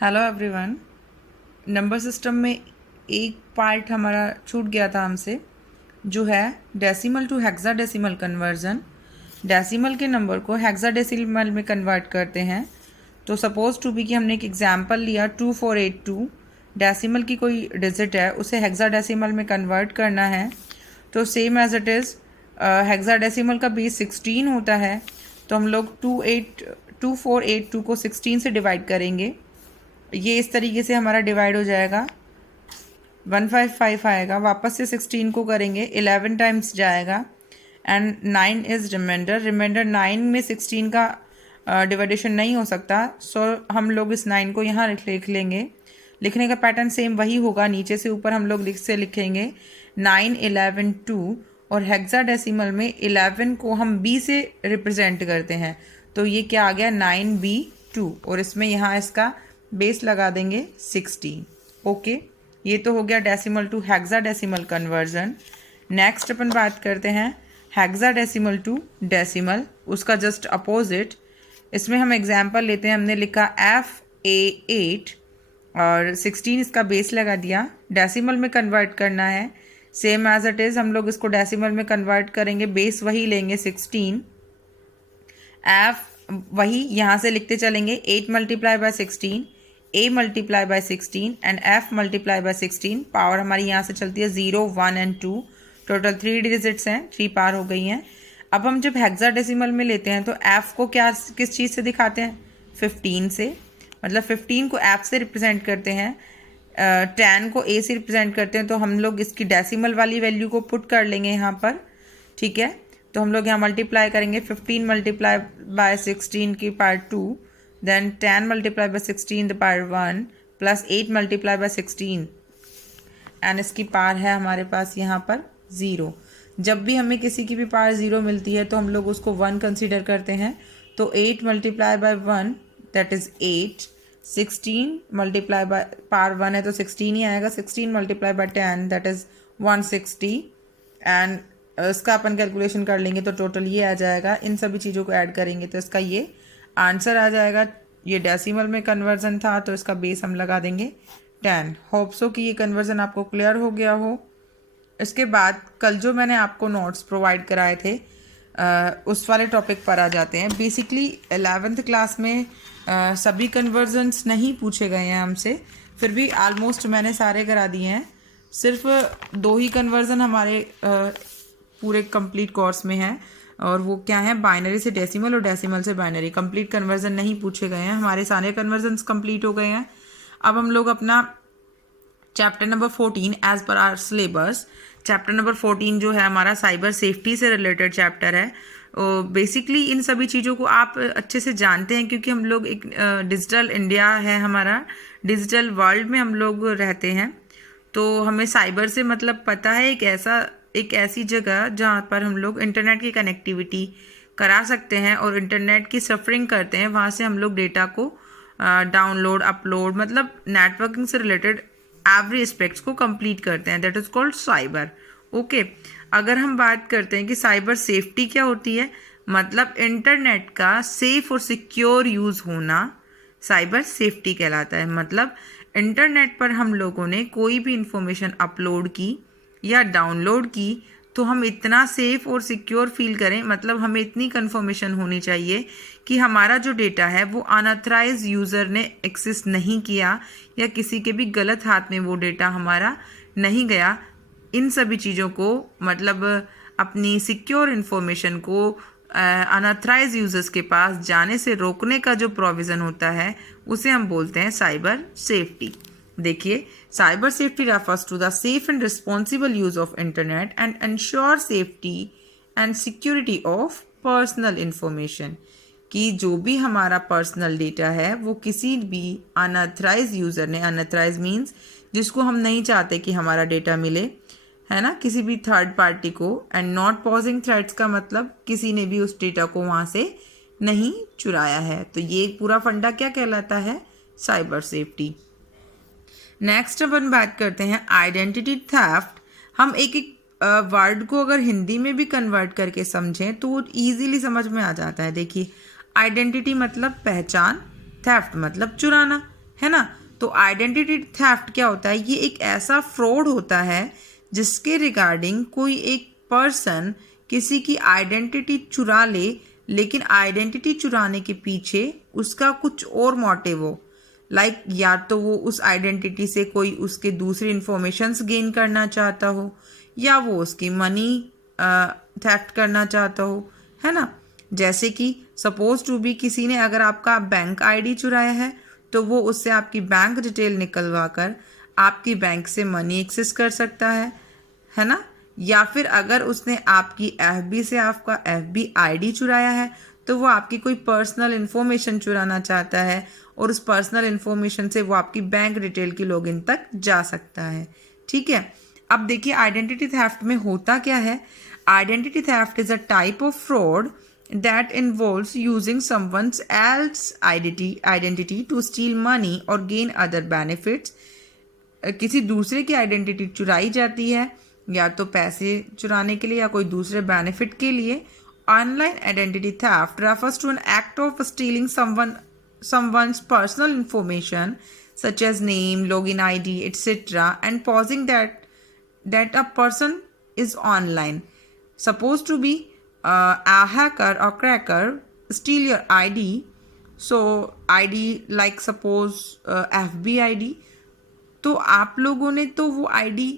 Hello everyone. Number system में एक part हमारा छूट गया था हमसे, जो है decimal to hexadecimal conversion. Decimal के नंबर को हेक्साडेसिमल में कन्वर्ट करते हैं। तो सपोज टू बी कि हमने एक एग्जांपल लिया 2482, डेसिमल की कोई डिजिट है, उसे हेक्साडेसिमल में कन्वर्ट करना है। तो same as it is hexadecimal का बेस 16 होता है, तो हम लोग 2482 को 16 से डिवाइड करेंगे। ये इस तरीके से हमारा डिवाइड हो जाएगा, 155 आएगा। वापस से 16 को करेंगे, 11 टाइम्स जाएगा एंड 9 इज़ रिमाइंडर 9 में 16 का डिवाइडेशन नहीं हो सकता, सो हम लोग इस 9 को यहाँ लिख लेंगे। लिखने का पैटर्न सेम वही होगा, नीचे से ऊपर हम लोग लिखेंगे 9 11 2, और हेक्साडेसिमल में 11 को हम बी से रिप्रेजेंट करते हैं, तो ये क्या आ गया 9B2, और इसमें यहाँ इसका बेस लगा देंगे 16। ओके, ये तो हो गया decimal to hexadecimal conversion. Next अपन बात करते हैं हेक्साडेसिमल टू डेसिमल, उसका जस्ट अपोजिट। इसमें हम एग्जांपल लेते हैं, हमने लिखा FA8 और 16 इसका बेस लगा दिया। डेसिमल में कन्वर्ट करना है, सेम एज इट इज़ हम लोग इसको डेसिमल में कन्वर्ट करेंगे, बेस वही लेंगे 16। F वही यहाँ से लिखते चलेंगे, 8 multiply by 16, A multiply by 16 and F multiply by 16। Power हमारी यहाँ से चलती है 0 1 एंड 2, टोटल 3 डिजिट्स हैं, 3 पावर हो गई हैं। अब हम जब हेक्साडेसिमल में लेते हैं तो F को किस चीज़ से दिखाते हैं, 15 से, मतलब 15 को F से रिप्रेजेंट करते हैं, 10 को A से रिप्रेजेंट करते हैं। तो हम लोग इसकी डेसिमल वाली वैल्यू को पुट कर लेंगे यहाँ पर, ठीक है। तो हम लोग यहाँ मल्टीप्लाई करेंगे, 15 मल्टीप्लाई बाय 16 की power 2, then 10 multiply by 16 the power 1, plus 8 multiply by 16 and इसकी पावर है हमारे पास यहाँ पर 0। जब भी हमें किसी की भी पावर 0 मिलती है तो हम लोग उसको 1 कंसीडर करते हैं। तो 8 multiply bye 1 that is 8, 16 multiply by power 1 है तो 16 ही आएगा, 16 multiply by 10 that is 160 and इसका अपन कैलकुलेशन कर लेंगे तो टोटल ये आ जाएगा। इन सभी चीज़ों को ऐड करेंगे तो इसका ये आंसर आ जाएगा। ये डेसिमल में कन्वर्जन था तो इसका बेस हम लगा देंगे 10। होप सो कि ये कन्वर्जन आपको क्लियर हो गया हो। इसके बाद कल जो मैंने आपको नोट्स प्रोवाइड कराए थे उस वाले टॉपिक पर आ जाते हैं। बेसिकली 11th क्लास में सभी कन्वर्जन्स नहीं पूछे गए हैं हमसे, फिर भी आलमोस्ट मैंने सारे करा दिए हैं। सिर्फ 2 ही कन्वर्जन हमारे पूरे कंप्लीट कोर्स में है, और वो क्या है, बाइनरी से डेसिमल और डेसिमल से बाइनरी। कंप्लीट कन्वर्जन नहीं पूछे गए हैं, हमारे सारे कन्वर्जन्स कंप्लीट हो गए हैं। अब हम लोग अपना chapter number 14 as per our syllabus, chapter number 14 जो है हमारा साइबर सेफ्टी से रिलेटेड चैप्टर है। बेसिकली इन सभी चीज़ों को आप अच्छे से जानते हैं, क्योंकि हम लोग एक डिजिटल इंडिया है हमारा, डिजिटल वर्ल्ड में हम लोग रहते हैं, तो हमें साइबर से मतलब पता है एक ऐसी जगह जहाँ पर हम लोग इंटरनेट की कनेक्टिविटी करा सकते हैं और इंटरनेट की सफरिंग करते हैं। वहाँ से हम लोग डेटा को डाउनलोड अपलोड, मतलब नेटवर्किंग से रिलेटेड एवरी एस्पेक्ट्स को कंप्लीट करते हैं, that is called cyber. Okay, अगर हम बात करते हैं कि साइबर सेफ्टी क्या होती है, मतलब इंटरनेट का सेफ और सिक्योर यूज़ होना साइबर सेफ्टी कहलाता है। मतलब इंटरनेट पर हम लोगों ने कोई भी इंफॉर्मेशन अपलोड की या डाउनलोड की तो हम इतना सेफ और सिक्योर फील करें, मतलब हमें इतनी कंफर्मेशन होनी चाहिए कि हमारा जो डेटा है वो अनऑथराइज यूज़र ने एक्सेस नहीं किया या किसी के भी गलत हाथ में वो डेटा हमारा नहीं गया। इन सभी चीज़ों को, मतलब अपनी सिक्योर इन्फॉर्मेशन को अनऑथराइज यूज़र्स के पास जाने से रोकने का जो प्रोविज़न होता है उसे हम बोलते हैं साइबर सेफ्टी। देखिए, cyber safety refers to the safe and responsible use of internet and ensure safety and security of personal information, कि जो भी हमारा पर्सनल डेटा है वो किसी भी अनऑथराइज यूज़र ने, अनऑथराइज मीन्स जिसको हम नहीं चाहते कि हमारा डेटा मिले, है ना, किसी भी थर्ड पार्टी को, एंड नॉट पॉजिंग थ्रेट्स का मतलब किसी ने भी उस डेटा को वहाँ से नहीं चुराया है। तो ये पूरा फंडा क्या कहलाता है, साइबर सेफ्टी। नेक्स्ट अपन बात करते हैं आइडेंटिटी थेफ्ट। हम एक वर्ड को अगर हिंदी में भी कन्वर्ट करके समझें तो वो ईजीली समझ में आ जाता है। देखिए, आइडेंटिटी मतलब पहचान, थेफ्ट मतलब चुराना, है ना। तो आइडेंटिटी थेफ्ट क्या होता है, ये एक ऐसा फ्रॉड होता है जिसके रिगार्डिंग कोई एक पर्सन किसी की आइडेंटिटी चुरा ले, लेकिन आइडेंटिटी चुराने के पीछे उसका कुछ और मोटिव हो। लाइक या तो वो उस आइडेंटिटी से कोई उसके दूसरी इंफॉर्मेशंस गेन करना चाहता हो, या वो उसकी मनी थेफ्ट करना चाहता हो, है ना। जैसे कि सपोज टू बी किसी ने अगर आपका बैंक आईडी चुराया है, तो वो उससे आपकी बैंक डिटेल निकलवा कर आपकी बैंक से मनी एक्सेस कर सकता है ना। या फिर अगर उसने आपकी एफबी से आपका एफबी आईडी चुराया है, तो वो आपकी कोई पर्सनल इन्फॉर्मेशन चुराना चाहता है और उस पर्सनल इन्फॉर्मेशन से वो आपकी बैंक डिटेल की लॉगिन तक जा सकता है। ठीक है, अब देखिए आइडेंटिटी थेफ्ट में होता क्या है। Identity theft is a type of fraud that involves using someone else's identity to steal money or gain other benefits। किसी दूसरे की आइडेंटिटी चुराई जाती है या तो पैसे चुराने के लिए या कोई दूसरे बेनिफिट के लिए। Online identity theft refers to an act of stealing someone's personal information such as name, login ID, etc. and posing that a person is online. Supposed to be a hacker or cracker steal your ID, so ID like suppose FB ID, तो आप लोगों ने तो वो ID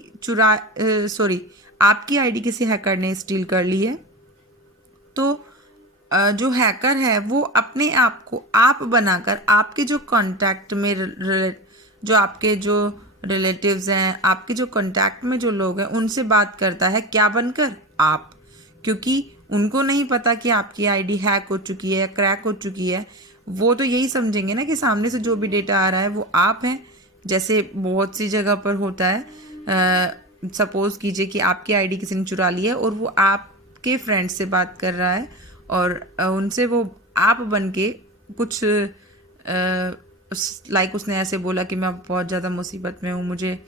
आपकी ID किसी hacker ने steel कर ली है। तो जो हैकर है वो अपने आप को आप बनाकर आपके जो कांटेक्ट में जो आपके जो रिलेटिव्स हैं, आपके जो कांटेक्ट में जो लोग हैं, उनसे बात करता है क्या बनकर, आप। क्योंकि उनको नहीं पता कि आपकी आईडी हैक हो चुकी है या क्रैक हो चुकी है। वो तो यही समझेंगे ना कि सामने से जो भी डेटा आ रहा है वो आप हैं। जैसे बहुत सी जगह पर होता है, सपोज़ कीजिए कि आपकी आईडी किसी ने चुरा ली है और वो आपके फ्रेंड से बात कर रहा है और उनसे वो आप बन के कुछ लाइक उसने ऐसे बोला कि मैं बहुत ज़्यादा मुसीबत में हूँ, मुझे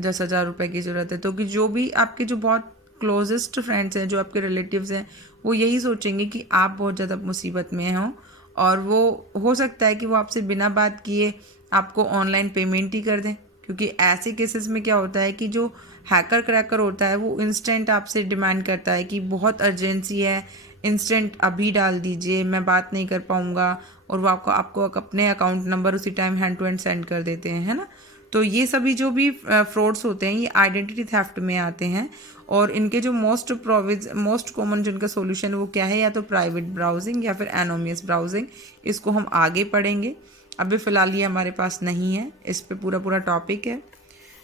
10,000 रुपये की ज़रूरत है। तो कि जो भी आपके जो बहुत क्लोजेस्ट फ्रेंड्स हैं, जो आपके रिलेटिव्स हैं, वो यही सोचेंगे कि आप बहुत ज़्यादा मुसीबत में हो और वो हो सकता है कि वो आपसे बिना बात किए आपको ऑनलाइन पेमेंट ही कर दें। क्योंकि ऐसे केसेस में क्या होता है कि जो हैकर क्रैकर होता है वो इंस्टेंट आपसे डिमांड करता है कि बहुत अर्जेंसी है, इंस्टेंट अभी डाल दीजिए, मैं बात नहीं कर पाऊँगा, और वो आपको अपने अकाउंट नंबर उसी time hand to hand send कर देते हैं, है ना। तो ये सभी जो भी फ्रॉड्स होते हैं ये आइडेंटिटी थेफ्ट में आते हैं। और इनके जो मोस्ट कॉमन जो इनका सोल्यूशन है वो क्या है, या तो प्राइवेट ब्राउजिंग या फिर एनोनिमस ब्राउजिंग। इसको हम आगे पढ़ेंगे, अभी फ़िलहाल ये हमारे पास नहीं है, इस पे पूरा टॉपिक है।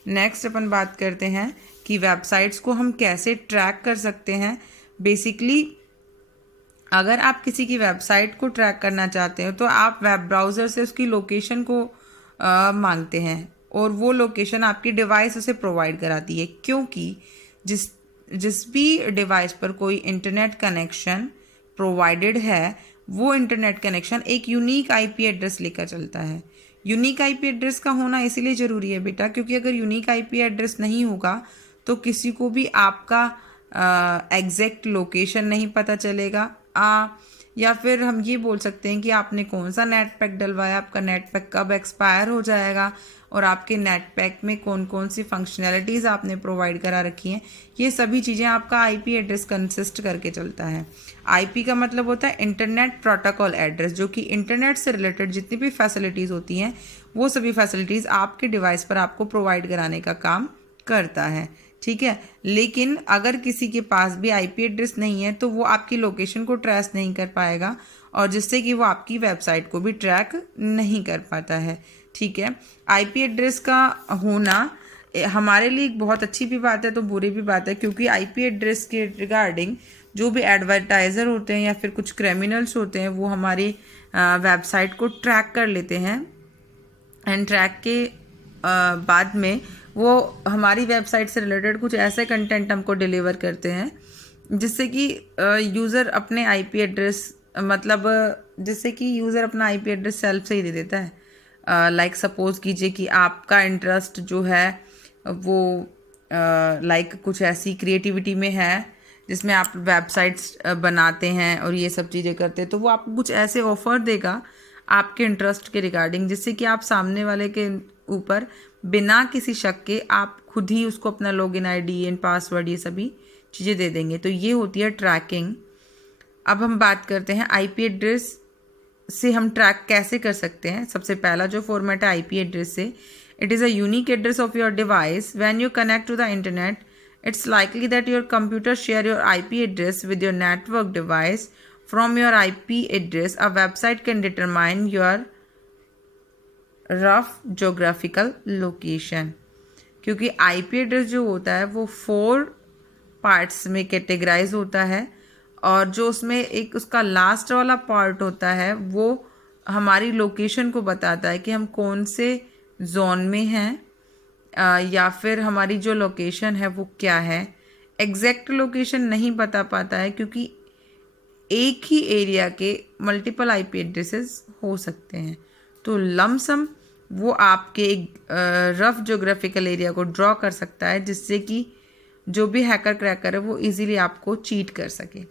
नेक्स्ट अपन बात करते हैं कि वेबसाइट्स को हम कैसे ट्रैक कर सकते हैं। बेसिकली अगर आप किसी की वेबसाइट को ट्रैक करना चाहते हो तो आप वेब ब्राउज़र से उसकी लोकेशन को मांगते हैं और वो लोकेशन आपकी डिवाइस उसे प्रोवाइड कराती है। क्योंकि जिस भी डिवाइस पर कोई इंटरनेट कनेक्शन प्रोवाइडेड है वो इंटरनेट कनेक्शन एक यूनिक आईपी एड्रेस लेकर चलता है। यूनिक आईपी एड्रेस का होना इसीलिए ज़रूरी है बेटा, क्योंकि अगर यूनिक आईपी एड्रेस नहीं होगा तो किसी को भी आपका एग्जैक्ट लोकेशन नहीं पता चलेगा। या फिर हम ये बोल सकते हैं कि आपने कौन सा नेट पैक डलवाया, आपका नेट पैक कब एक्सपायर हो जाएगा और आपके नेट पैक में कौन कौन सी फंक्शनैलिटीज़ आपने प्रोवाइड करा रखी हैं। ये सभी चीज़ें आपका आईपी एड्रेस कंसिस्ट करके चलता है। आईपी का मतलब होता है इंटरनेट प्रोटोकॉल एड्रेस, जो कि इंटरनेट से रिलेटेड जितनी भी फैसिलिटीज़ होती हैं वो सभी फैसिलिटीज़ आपके डिवाइस पर आपको प्रोवाइड कराने का काम करता है। ठीक है, लेकिन अगर किसी के पास भी आईपी एड्रेस नहीं है तो वो आपकी लोकेशन को ट्रेस नहीं कर पाएगा और जिससे कि वो आपकी वेबसाइट को भी ट्रैक नहीं कर पाता है। ठीक है, आईपी एड्रेस का होना हमारे लिए एक बहुत अच्छी भी बात है तो बुरी भी बात है, क्योंकि आईपी एड्रेस के रिगार्डिंग जो भी एडवर्टाइज़र होते हैं या फिर कुछ क्रिमिनल्स होते हैं वो हमारी वेबसाइट को ट्रैक कर लेते हैं एंड ट्रैक के बाद में वो हमारी वेबसाइट से रिलेटेड कुछ ऐसे कंटेंट हमको डिलीवर करते हैं जिससे कि यूज़र अपने आईपी एड्रेस जिससे कि यूज़र अपना आईपी एड्रेस सेल्फ से ही दे देता है। लाइक सपोज़ कीजिए कि आपका इंटरेस्ट जो है वो लाइक कुछ ऐसी क्रिएटिविटी में है जिसमें आप वेबसाइट्स बनाते हैं और ये सब चीज़ें करते हैं, तो वो आपको कुछ ऐसे ऑफ़र देगा आपके इंटरेस्ट के रिगार्डिंग, जिससे कि आप सामने वाले के ऊपर बिना किसी शक के आप खुद ही उसको अपना लॉगिन आईडी एंड पासवर्ड ये सभी चीज़ें दे देंगे। तो ये होती है ट्रैकिंग। अब हम बात करते हैं आईपी एड्रेस से हम ट्रैक कैसे कर सकते हैं। सबसे पहला जो फॉर्मेट है आईपी एड्रेस से, it is a unique address of your device when you connect to the internet. It's likely that your computer share your IP address with your network device. From your IP address a website can determine your rough geographical location. क्योंकि IP address जो होता है वो 4 parts में categorise होता है, और जो उसमें एक उसका लास्ट वाला पार्ट होता है वो हमारी लोकेशन को बताता है कि हम कौन से जोन में हैं, या फिर हमारी जो लोकेशन है वो क्या है। एग्जैक्ट लोकेशन नहीं बता पाता है क्योंकि एक ही एरिया के मल्टीपल आईपी एड्रेसेस हो सकते हैं। तो लमसम वो आपके एक रफ जोग्राफिकल एरिया को ड्रॉ कर सकता है, जिससे कि जो भी हैकर क्रैकर है वो इजीली आपको चीट कर सके।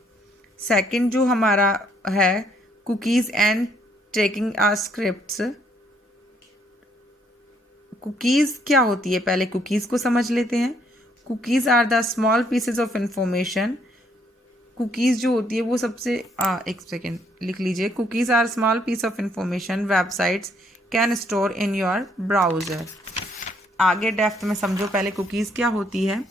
सेकंड जो हमारा है cookies and tracking are scripts. Cookies क्या होती है, पहले कुकीज़ को समझ लेते हैं। Cookies are the small pieces of information. Cookies जो होती है वो सबसे एक सेकेंड लिख लीजिए। Cookies are small piece of information websites can store in your browser. आगे डेप्थ में समझो पहले कुकीज़ क्या होती है।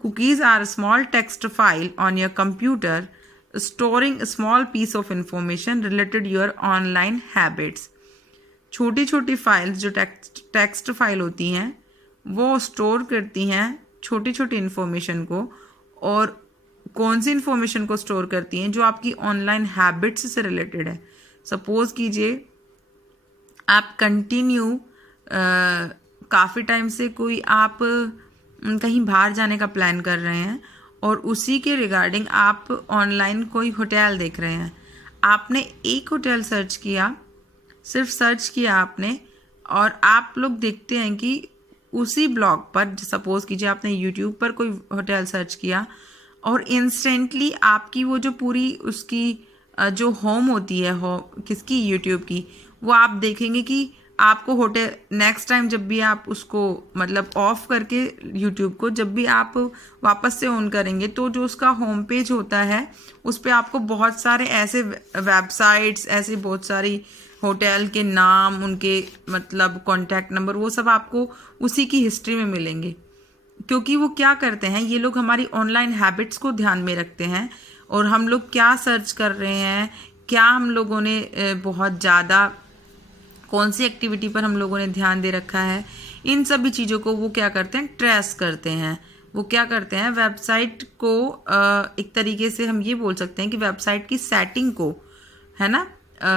Cookies are small text file on your computer storing small piece of information related your online habits. छोटी छोटी files जो टेक्स्ट फाइल होती हैं वो स्टोर करती हैं छोटी छोटी इन्फॉर्मेशन को। और कौन सी इन्फॉर्मेशन को स्टोर करती हैं, जो आपकी ऑनलाइन हैबिट्स से रिलेटेड है। सपोज कीजिए आप कंटिन्यू काफ़ी टाइम से कोई आप कहीं बाहर जाने का प्लान कर रहे हैं और उसी के रिगार्डिंग आप ऑनलाइन कोई होटल देख रहे हैं। आपने एक होटल सर्च किया, सिर्फ सर्च किया आपने, और आप लोग देखते हैं कि उसी ब्लॉग पर, सपोज़ कीजिए आपने यूट्यूब पर कोई होटल सर्च किया और इंस्टेंटली आपकी वो जो पूरी उसकी जो होम होती है किसकी, यूट्यूब की, वो आप देखेंगे कि आपको होटल नेक्स्ट टाइम जब भी आप उसको मतलब ऑफ करके यूट्यूब को जब भी आप वापस से ऑन करेंगे तो जो उसका होम पेज होता है उस पर आपको बहुत सारे ऐसे वेबसाइट्स, ऐसे बहुत सारी होटल के नाम, उनके मतलब कॉन्टैक्ट नंबर, वो सब आपको उसी की हिस्ट्री में मिलेंगे। क्योंकि वो क्या करते हैं, ये लोग हमारी ऑनलाइन हैबिट्स को ध्यान में रखते हैं और हम लोग क्या सर्च कर रहे हैं, क्या हम लोगों ने बहुत ज़्यादा कौन सी एक्टिविटी पर हम लोगों ने ध्यान दे रखा है, इन सभी चीज़ों को वो क्या करते हैं, ट्रेस करते हैं। वो क्या करते हैं, वेबसाइट को एक तरीके से हम ये बोल सकते हैं कि वेबसाइट की सेटिंग को, है ना,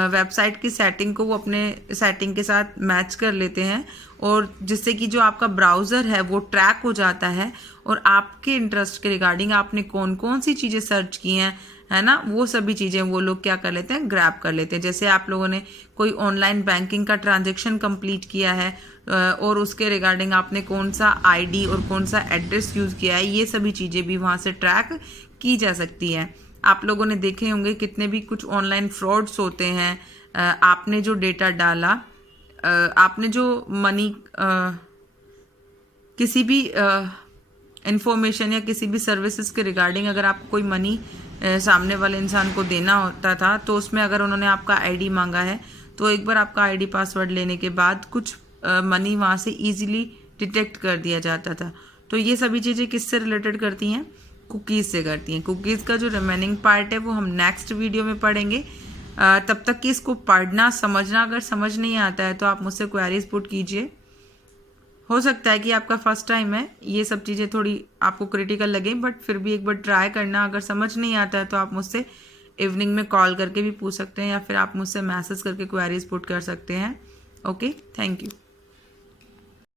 वेबसाइट की सेटिंग को वो अपने सेटिंग के साथ मैच कर लेते हैं, और जिससे कि जो आपका ब्राउज़र है वो ट्रैक हो जाता है और आपके इंटरेस्ट के रिगार्डिंग आपने कौन कौन सी चीज़ें सर्च की हैं, है ना, वो सभी चीज़ें वो लोग क्या कर लेते हैं, ग्रैब कर लेते हैं। जैसे आप लोगों ने कोई ऑनलाइन बैंकिंग का ट्रांजैक्शन कंप्लीट किया है और उसके रिगार्डिंग आपने कौन सा आईडी और कौन सा एड्रेस यूज़ किया है, ये सभी चीज़ें भी वहाँ से ट्रैक की जा सकती हैं। आप लोगों ने देखे होंगे कितने भी कुछ ऑनलाइन फ्रॉड्स होते हैं। आपने जो डेटा डाला, आपने जो मनी किसी भी इंफॉर्मेशन या किसी भी सर्विसेज के रिगार्डिंग अगर आपको कोई मनी सामने वाले इंसान को देना होता था तो उसमें अगर उन्होंने आपका आईडी मांगा है तो एक बार आपका आईडी पासवर्ड लेने के बाद कुछ मनी वहाँ से इजीली डिटेक्ट कर दिया जाता था। तो ये सभी चीज़ें किससे रिलेटेड करती हैं, कुकीज़ से करती हैं। कुकीज़ का जो रिमेनिंग पार्ट है वो हम नेक्स्ट वीडियो में पढ़ेंगे। तब तक कि इसको पढ़ना समझना, अगर समझ नहीं आता है तो आप मुझसे क्वेरीज पुट कीजिए। हो सकता है कि आपका फर्स्ट टाइम है, ये सब चीज़ें थोड़ी आपको क्रिटिकल लगे, बट फिर भी एक बार ट्राई करना। अगर समझ नहीं आता है तो आप मुझसे इवनिंग में कॉल करके भी पूछ सकते हैं या फिर आप मुझसे मैसेज करके क्वेरीज पुट कर सकते हैं। Okay, thank you.